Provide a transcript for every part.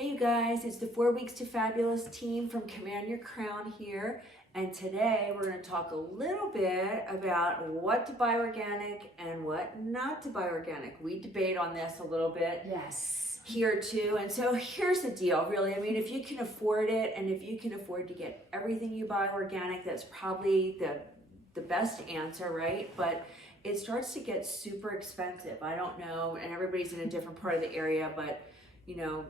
Hey you guys, it's the 4 Weeks to Fabulous team from Command Your Crown here, and today we're going to talk a little bit about what to buy organic and what not to buy organic. We debate on this a little bit here too, and so here's the deal really. I mean, if you can afford it and if you can afford to get everything you buy organic, that's probably the best answer, right? But it starts to get super expensive. I don't know, and everybody's in a different part of the area, but you know,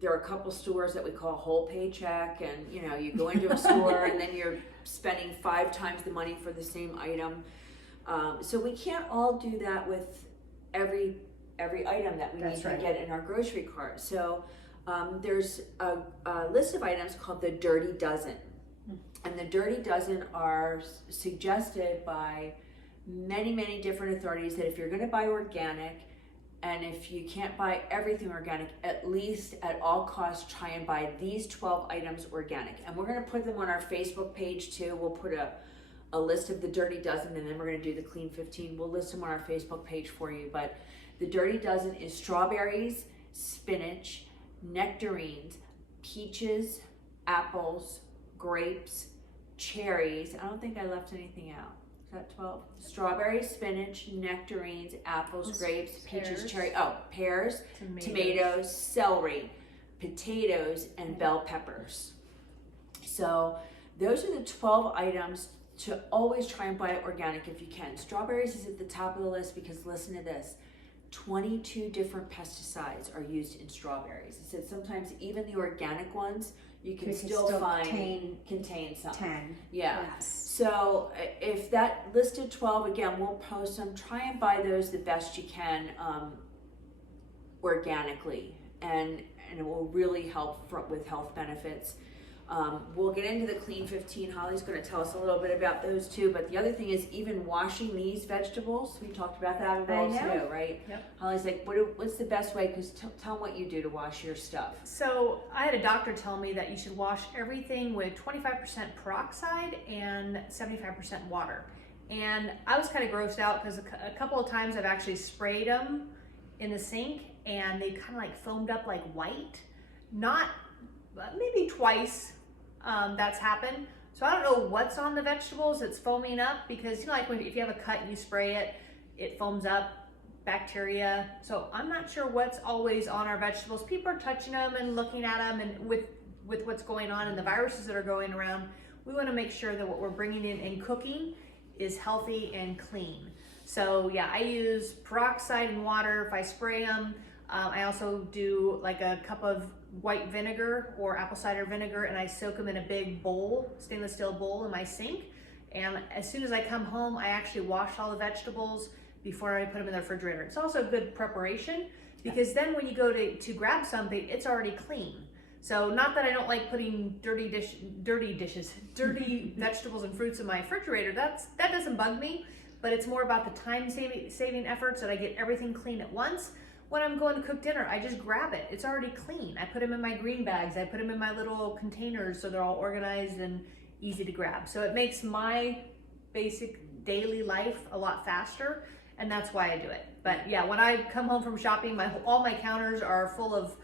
there are a couple stores that we call whole paycheck, and you know, you go into a store and then you're spending 5 times the money for the same item. So we can't all do that with every item that we need to get in our grocery cart. So there's a list of items called the Dirty Dozen, and the Dirty Dozen are suggested by many different authorities that if you're going to buy organic, and if you can't buy everything organic, at least at all costs, try and buy these 12 items organic. And we're going to put them on our Facebook page too. We'll put a list of the Dirty Dozen, and then we're going to do the Clean 15. We'll list them on our Facebook page for you. But the Dirty Dozen is strawberries, spinach, nectarines, peaches, apples, grapes, cherries. I don't think I left anything out. Is that 12? Strawberries, spinach, nectarines, apples, grapes, peaches, pears, tomatoes, celery, potatoes, and bell peppers. So those are the 12 items to always try and buy organic if you can. Strawberries is at the top of the list because listen to this. 22 different pesticides are used in strawberries. It said sometimes even the organic ones you can still find contain some. 10. Yeah. Yes. So if that listed 12, again, we'll post them. Try and buy those the best you can organically, and it will really help with health benefits. We'll get into the Clean 15. Holly's going to tell us a little bit about those too. But the other thing is even washing these vegetables. We talked about that too, right? Yep. Holly's like, what's the best way? Because tell them what you do to wash your stuff. So I had a doctor tell me that you should wash everything with 25% peroxide and 75% water. And I was kind of grossed out because a couple of times I've actually sprayed them in the sink and they kind of like foamed up like white. Maybe twice that's happened. So I don't know what's on the vegetables that's foaming up, because you know, like if you have a cut and you spray it, it foams up, bacteria. So I'm not sure what's always on our vegetables. People are touching them and looking at them, and with what's going on and the viruses that are going around, we want to make sure that what we're bringing in and cooking is healthy and clean. So yeah, I use peroxide and water if I spray them. I also do like a cup of white vinegar or apple cider vinegar, and I soak them in a big bowl, stainless steel bowl in my sink. And as soon as I come home, I actually wash all the vegetables before I put them in the refrigerator. It's also good preparation, because then when you go to grab something, it's already clean. So not that I don't like putting dirty vegetables and fruits in my refrigerator. That doesn't bug me, but it's more about the time saving efforts that I get everything clean at once. When I'm going to cook dinner, I just grab it. It's already clean. I put them in my green bags. I put them in my little containers so they're all organized and easy to grab. So it makes my basic daily life a lot faster, and that's why I do it. But yeah, when I come home from shopping, all my counters are full of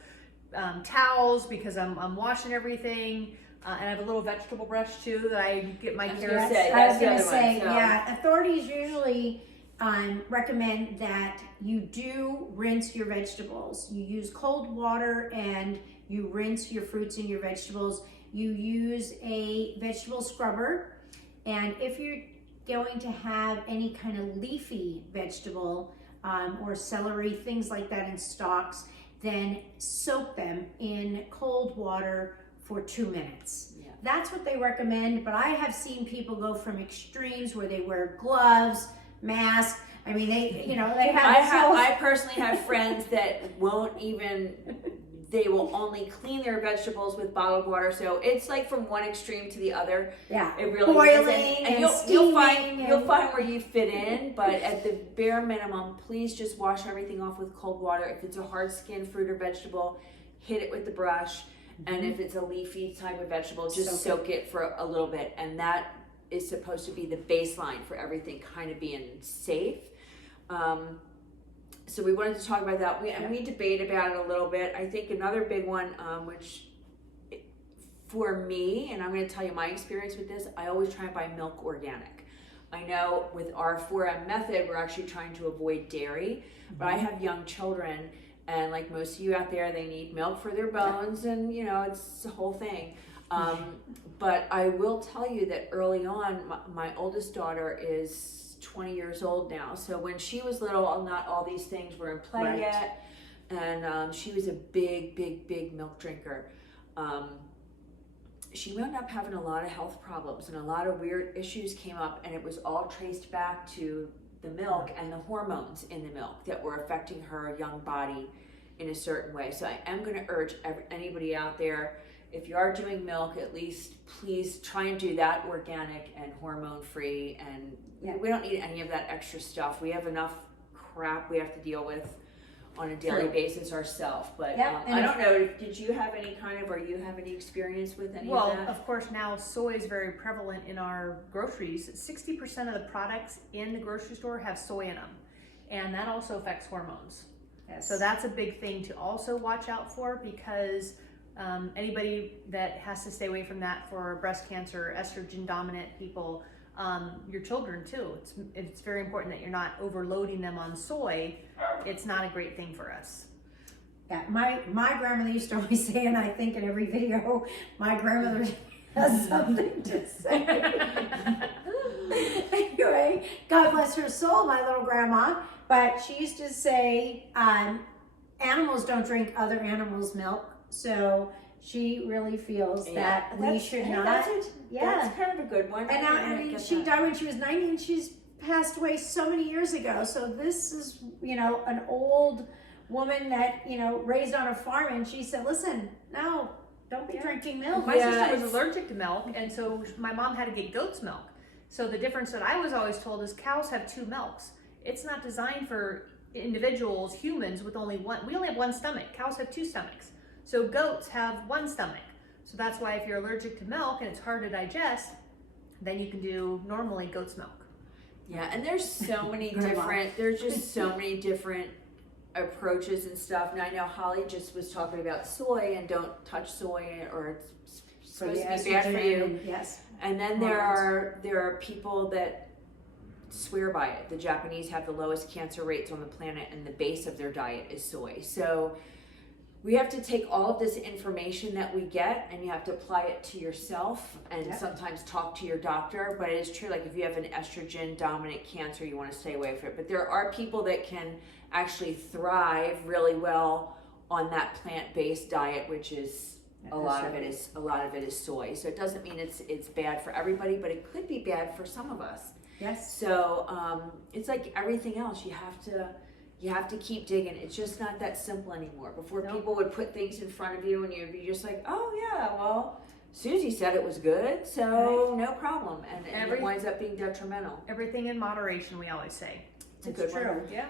towels because I'm washing everything. And I have a little vegetable brush too that I get my carrots. I was going to say, yeah, authorities usually recommend that you do rinse your vegetables. You use cold water and you rinse your fruits and your vegetables. You use a vegetable scrubber, and if you're going to have any kind of leafy vegetable or celery, things like that in stalks, then soak them in cold water for 2 minutes. Yeah. That's what they recommend, but I have seen people go from extremes where they wear gloves, mask. I mean, they have. I personally have friends that they will only clean their vegetables with bottled water. So it's like from one extreme to the other. Yeah, it really boiling is. And you'll find where you fit in, but at the bare minimum, please just wash everything off with cold water. If it's a hard skinned fruit or vegetable, hit it with the brush. And if it's a leafy type of vegetable, just soak it for a little bit. And that is supposed to be the baseline for everything kind of being safe. So we wanted to talk about that. We debate about it a little bit. I think another big one, which for me, and I'm going to tell you my experience with this, I always try and buy milk organic. I know with our 4M method, we're actually trying to avoid dairy, but I have young children, and like most of you out there, they need milk for their bones, and you know, it's a whole thing. But I will tell you that early on, my oldest daughter is 20 years old now. So when she was little, not all these things were in play yet. And she was a big milk drinker. She wound up having a lot of health problems, and a lot of weird issues came up, and it was all traced back to the milk and the hormones in the milk that were affecting her young body in a certain way. So I am going to urge anybody out there, if you are doing milk, at least please try and do that organic and hormone free, and we don't need any of that extra stuff. We have enough crap we have to deal with on a daily basis ourselves. But I don't know, did you have any or you have any experience with any of that? Well, of course, now soy is very prevalent in our groceries. 60% of the products in the grocery store have soy in them, and that also affects hormones. Yes. So that's a big thing to also watch out for, because anybody that has to stay away from that for breast cancer, estrogen dominant people, your children too. It's very important that you're not overloading them on soy. It's not a great thing for us. Yeah, my grandmother used to always say, and I think in every video, my grandmother has something to say. Anyway, God bless her soul, my little grandma. But she used to say, animals don't drink other animals' milk. So she really feels that we should not. That's kind of a good one. And I mean, she died when she was 90, and she's passed away so many years ago. So this is, an old woman that, raised on a farm, and she said, listen, no, don't be drinking milk. My sister was allergic to milk, and so my mom had to get goat's milk. So the difference that I was always told is cows have two milks. It's not designed for individuals, humans, with only one. We only have one stomach. Cows have two stomachs. So goats have one stomach. So that's why if you're allergic to milk and it's hard to digest, then you can do normally goat's milk. Yeah, and there's so many there's just so many different approaches and stuff. And I know Holly just was talking about soy, and don't touch soy, or it's supposed to be bad for you. Yes. And then there are people that swear by it. The Japanese have the lowest cancer rates on the planet, and the base of their diet is soy. So we have to take all of this information that we get, and you have to apply it to yourself, and sometimes talk to your doctor. But it is true, like if you have an estrogen dominant cancer, you want to stay away from it. But there are people that can actually thrive really well on that plant-based diet, which is a lot of it is soy. So it doesn't mean it's bad for everybody, but it could be bad for some of us. Yes. So it's like everything else. You have to keep digging. It's just not that simple anymore. Before people would put things in front of you, and you'd be just like, oh yeah, well, Susie said it was good, so no problem. And it winds up being detrimental. Everything in moderation, we always say. It's a good true. one. Yeah.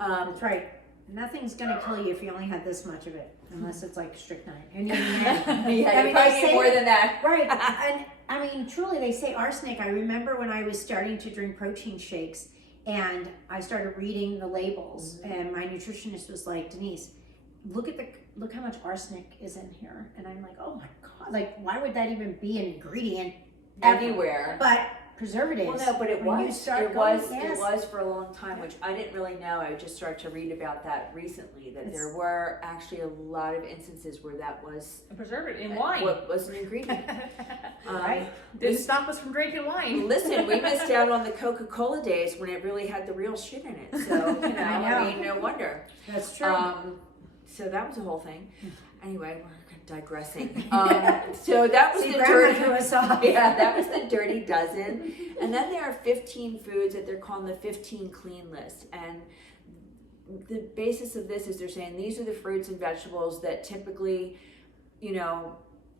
That's right. Nothing's going to kill you if you only had this much of it, unless it's like strychnine. And even then, you probably need more than that. Right. And I mean, truly, they say arsenic. I remember when I was starting to drink protein shakes, and I started reading the labels, and my nutritionist was like, Denise, look how much arsenic is in here. And I'm like, oh my God, like why would that even be an ingredient Everywhere. But preservatives. Well, no, but it when was for a long time, which I didn't really know. I just started to read about that recently, that there were actually a lot of instances where that was a preservative in wine. What was an ingredient. Right. Didn't stop us from drinking wine. Listen, we missed out on the Coca-Cola days when it really had the real shit in it. So, I mean, no wonder. That's true. So that was a whole thing. Anyway, we're digressing. So that was the dirty. Yeah, that was the dirty dozen. And then there are 15 foods that they're calling the 15 clean list. And the basis of this is they're saying these are the fruits and vegetables that typically,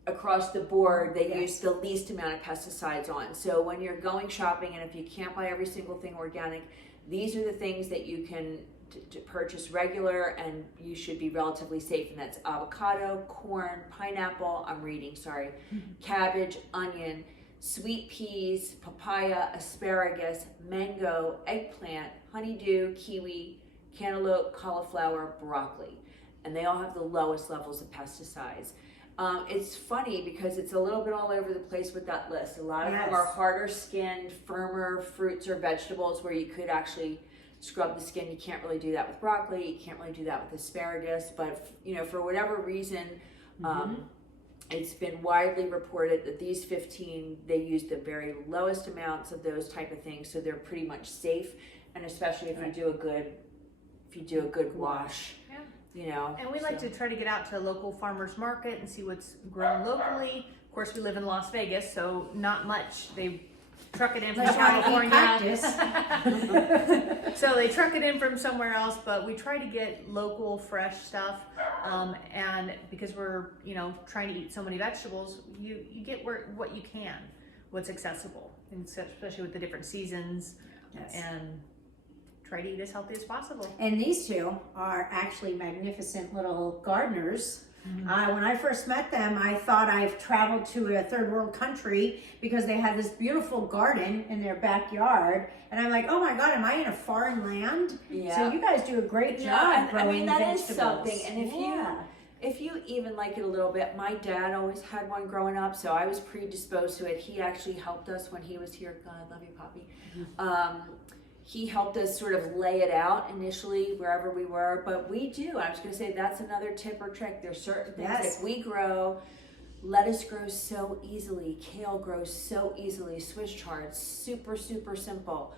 across the board, they use the least amount of pesticides on. So when you're going shopping, and if you can't buy every single thing organic, these are the things that you can to purchase regular, and you should be relatively safe. And that's avocado, corn, pineapple, cabbage, onion, sweet peas, papaya, asparagus, mango, eggplant, honeydew, kiwi, cantaloupe, cauliflower, broccoli. And they all have the lowest levels of pesticides. It's funny because it's a little bit all over the place with that list. A lot of them are harder skinned, firmer fruits or vegetables where you could actually scrub the skin. You can't really do that with broccoli. You can't really do that with asparagus. But, you know, for whatever reason, it's been widely reported that these 15, they use the very lowest amounts of those type of things. So they're pretty much safe. And especially if you do a good wash. You know, and we like to try to get out to a local farmer's market and see what's grown locally. Of course, we live in Las Vegas, so not much. They truck it in from California. So they truck it in from somewhere else, but we try to get local, fresh stuff. And because we're, you know, trying to eat so many vegetables, you get what you can, what's accessible, and especially with the different seasons. And try to eat as healthy as possible. And these two are actually magnificent little gardeners. When I first met them, I thought I've traveled to a third world country because they had this beautiful garden in their backyard. And I'm like, oh my God, am I in a foreign land? So you guys do a great job growing vegetables. That is something. And if you even like it a little bit, my dad always had one growing up, so I was predisposed to it. He actually helped us when he was here. God, I love you, Poppy. He helped us sort of lay it out initially wherever we were, but we do. I was going to say that's another tip or trick. There's certain things like we grow. Lettuce grows so easily. Kale grows so easily. Swiss chard, super, super simple.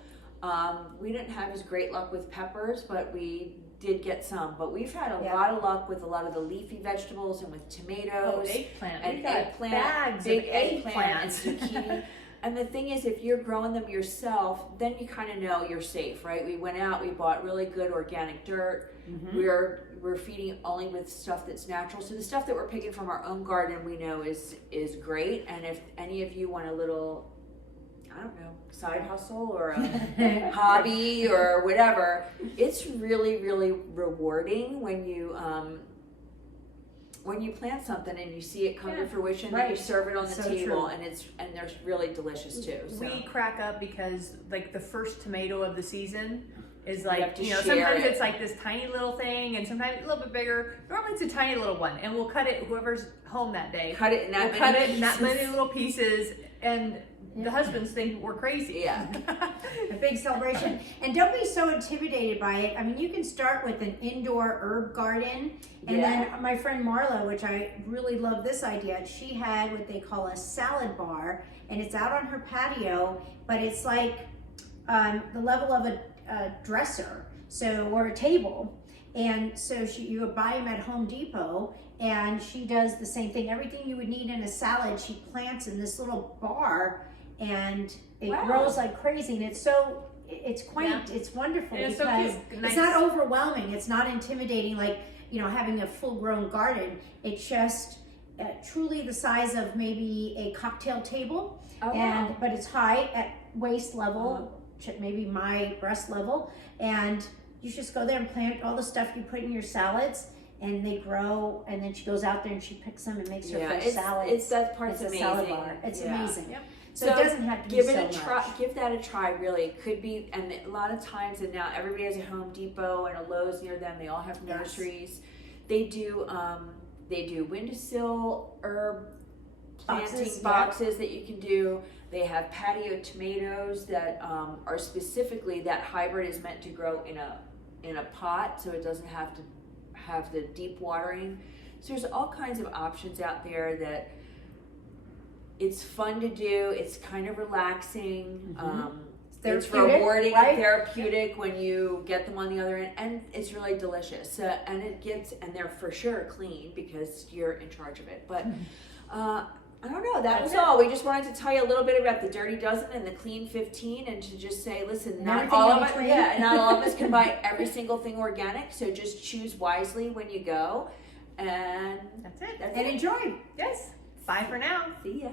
We didn't have as great luck with peppers, but we did get some. But we've had a lot of luck with a lot of the leafy vegetables and with tomatoes. Eggplant. And eggplant. Bags big of eggplant and zucchini. And the thing is, if you're growing them yourself, then you kind of know you're safe, right? We went out, we bought really good organic dirt. We're feeding only with stuff that's natural. So the stuff that we're picking from our own garden, we know is great. And if any of you want a little, I don't know, side hustle or a hobby or whatever, it's really, really rewarding when you plant something and you see it come to fruition, and you serve it on the table, and they're really delicious too. So. We crack up because like the first tomato of the season is like, sometimes it's like this tiny little thing, and sometimes a little bit bigger. Normally it's a tiny little one, and we'll cut it. Whoever's home that day, cut it in that many little pieces, and the husbands think we're crazy. A big celebration. And don't be so intimidated by it. I mean, you can start with an indoor herb garden. And then my friend Marla, which I really love this idea, she had what they call a salad bar, and it's out on her patio, but it's like the level of a dresser, or a table. And so you would buy them at Home Depot, and she does the same thing. Everything you would need in a salad, she plants in this little bar, and it grows like crazy. And it's quaint, it's wonderful, and because it's not overwhelming, it's not intimidating like, having a full-grown garden. It's just truly the size of maybe a cocktail table, but it's high at waist level, maybe my breast level, and you just go there and plant all the stuff you put in your salads, and they grow. And then she goes out there and she picks them and makes her fresh salads. That part's amazing. A salad bar. It's amazing. So it doesn't have to give be it so a try. much. Give that a try. Really, it could be. And a lot of times, and now everybody has a Home Depot and a Lowe's near them. They all have nurseries. They do windowsill herb planting boxes that you can do. They have patio tomatoes that are specifically, that hybrid is meant to grow in a pot, so it doesn't have to have the deep watering. So there's all kinds of options out there that it's fun to do. It's kind of relaxing. It's rewarding and therapeutic when you get them on the other end, and it's really delicious. And they're for sure clean because you're in charge of it. But I don't know. That was all. We just wanted to tell you a little bit about the Dirty Dozen and the Clean 15, and to just say, listen, not all of us can buy every single thing organic. So just choose wisely when you go, and that's it. And enjoy. Yes. Bye for now. See ya.